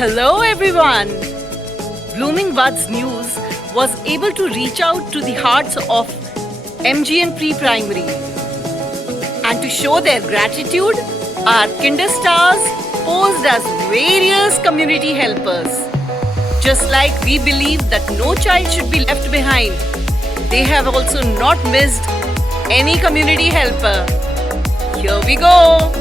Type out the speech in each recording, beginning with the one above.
Hello everyone! Blooming Buds News was able to reach out to the hearts of MGN Pre-Primary. And to show their gratitude, our Kinder Stars posed as various community helpers. Just like we believe that no child should be left behind, they have also not missed any community helper. Here we go!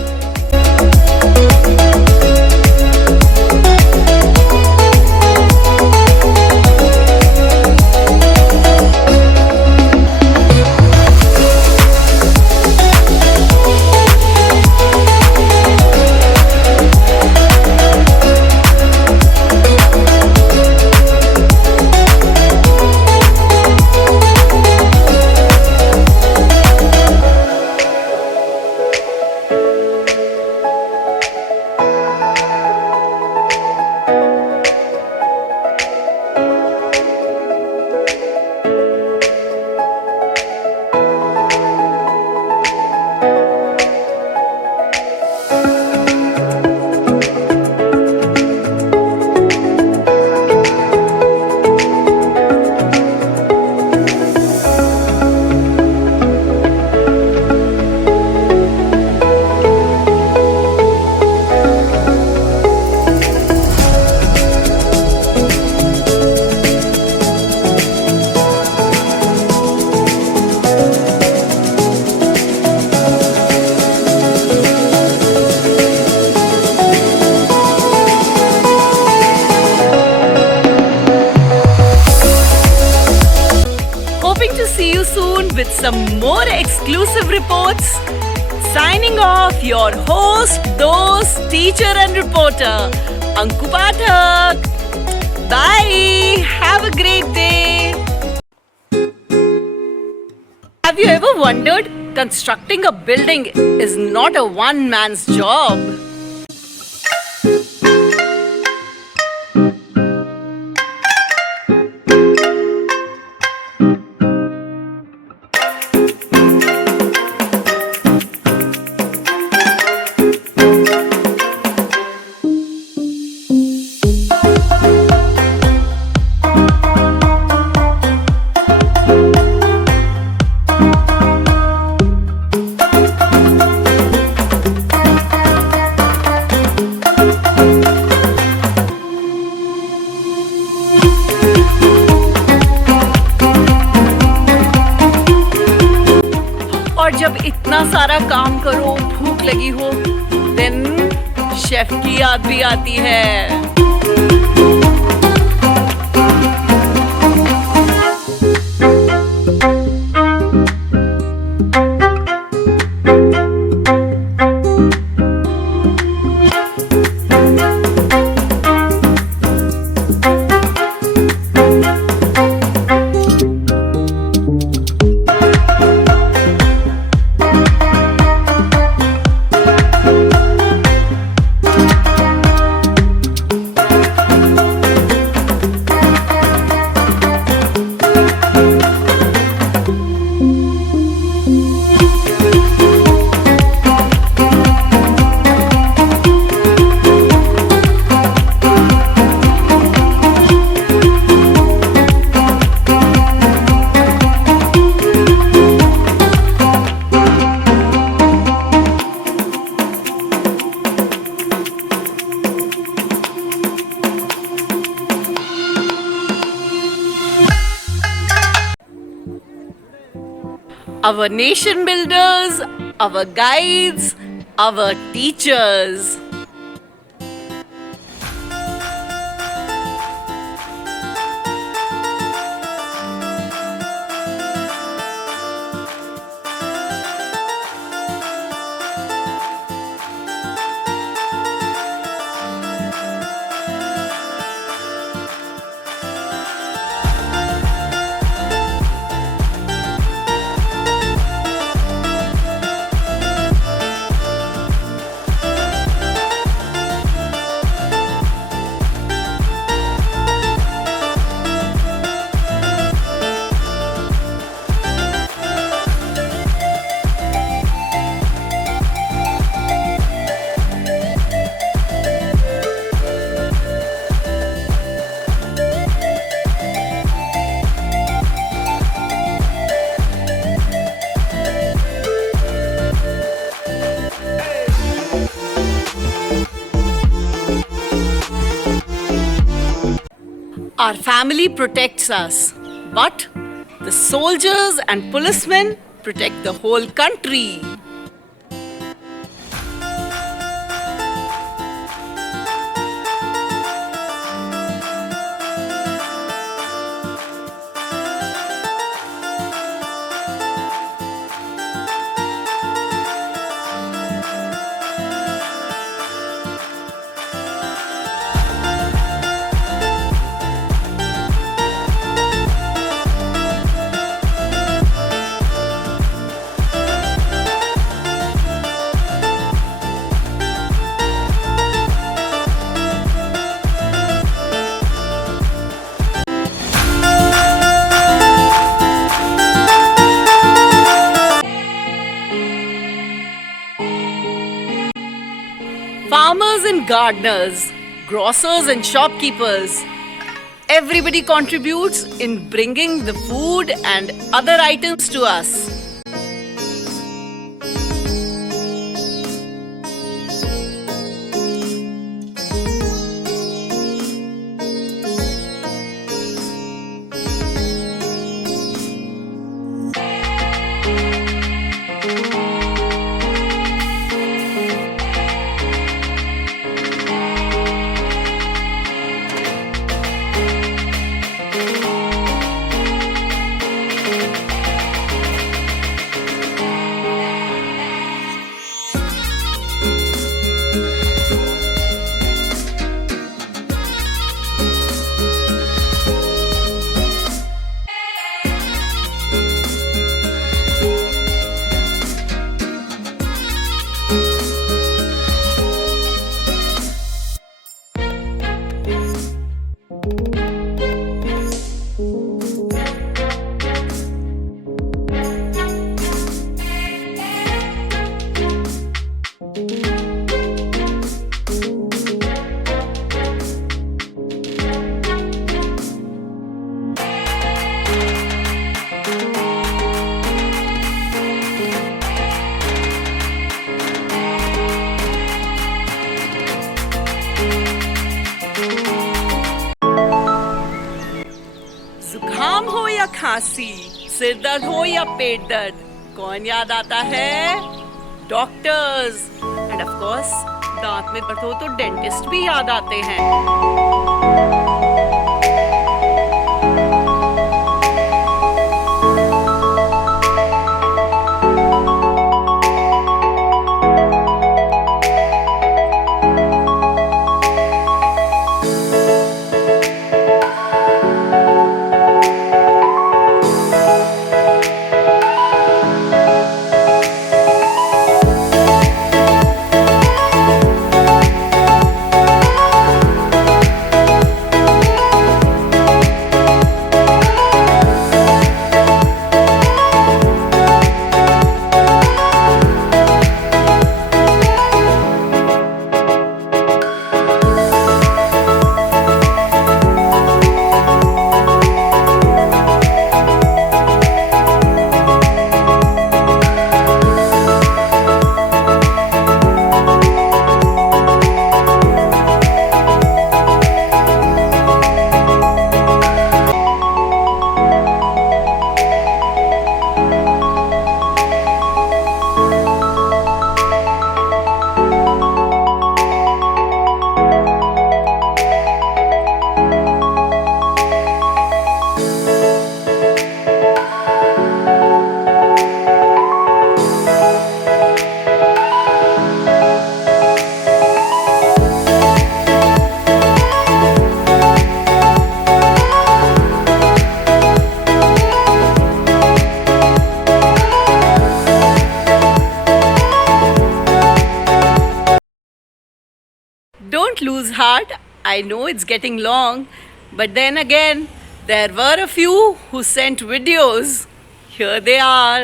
Hoping to see you soon with some more exclusive reports. Signing off, your host, dost, teacher and reporter, Anku Pathak. Bye. Have a great day. Have you ever wondered, constructing a building is not a one-man's job? और जब इतना सारा काम करो, भूख लगी हो, then chef की याद भी आती है। Our nation builders, our guides, our teachers. Our family protects us, but the soldiers and policemen protect the whole country. Farmers and gardeners, grocers and shopkeepers, everybody contributes in bringing the food and other items to us. जुकाम हो या खांसी, सिर दर्द हो या पेट दर्द, कौन याद आता है? डॉक्टर्स एंड ऑफ कोर्स दांत में दर्द हो तो डेंटिस्ट भी याद आते हैं. Don't lose heart. I know it's getting long, but then again, there were a few who sent videos. Here they are.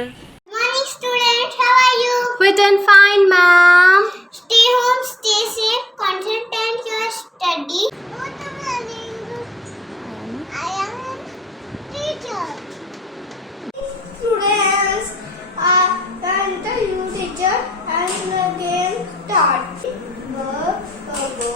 Morning students, how are you? We're doing fine, ma'am. Stay home, stay safe, concentrate your study. I am a teacher. Students, I am the new teacher and the game start. Go.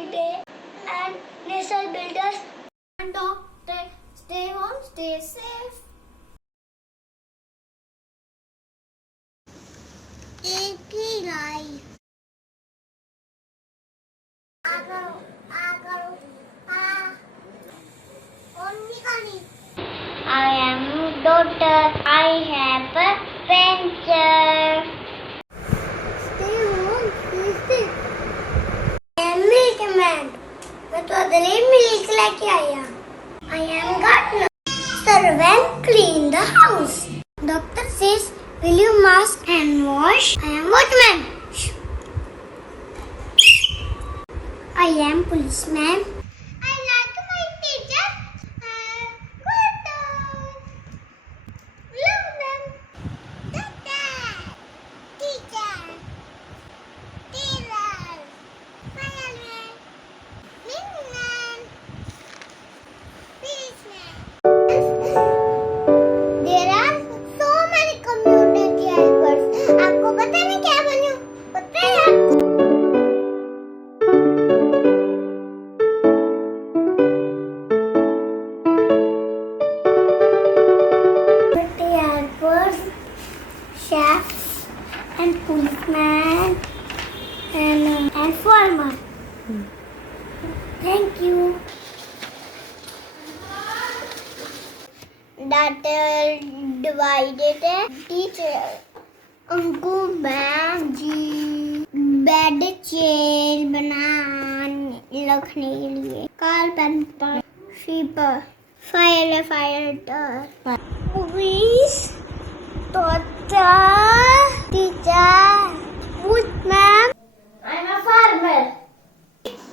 every day. And nature builders and doctor, stay home, stay safe. AP life. I am daughter. I have a venture. Stay home, stay safe. I am milkman. मैं तो अदले milk लेके आया. I am gardener. Servant clean the house. Doctor says, will you mask and wash? I am watchman. I am policeman. I like my teacher. Good. Love them. Doctor. Teacher. Tailor. Fireman. Milkman. Policeman. There are so many community helpers. आपको पता है मैं क्या बनूं? पता है आपको? Helpers, chefs, and policeman, and farmer. Thank you. That divided teacher. उनको bag bed chair बनाने रखने के लिए carpenter sweeper fire movies doctor teacher footman. I'm a farmer.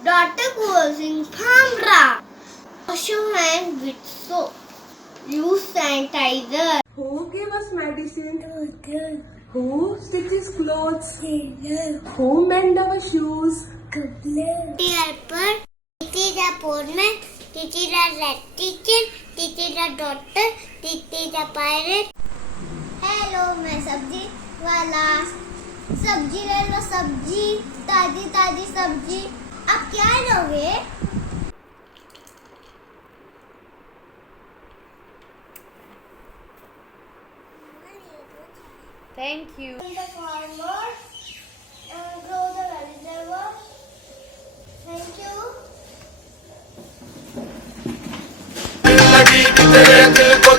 Daughter goes in farm. Wash your hands with soap. Use sanitizer. Who gave us medicine? Who stitches clothes? Who mend our shoes? Helper. It is a postman. It is a rat kitchen. It is a doctor. It is a pirate. Hello, मैं सब्जी वाला. सब्जी ले लो सब्जी. ताजी ताजी सब्जी. आप क्या लोगे? Thank you. The farmer grow the vegetables. Thank you. लगी कि तेरे दिल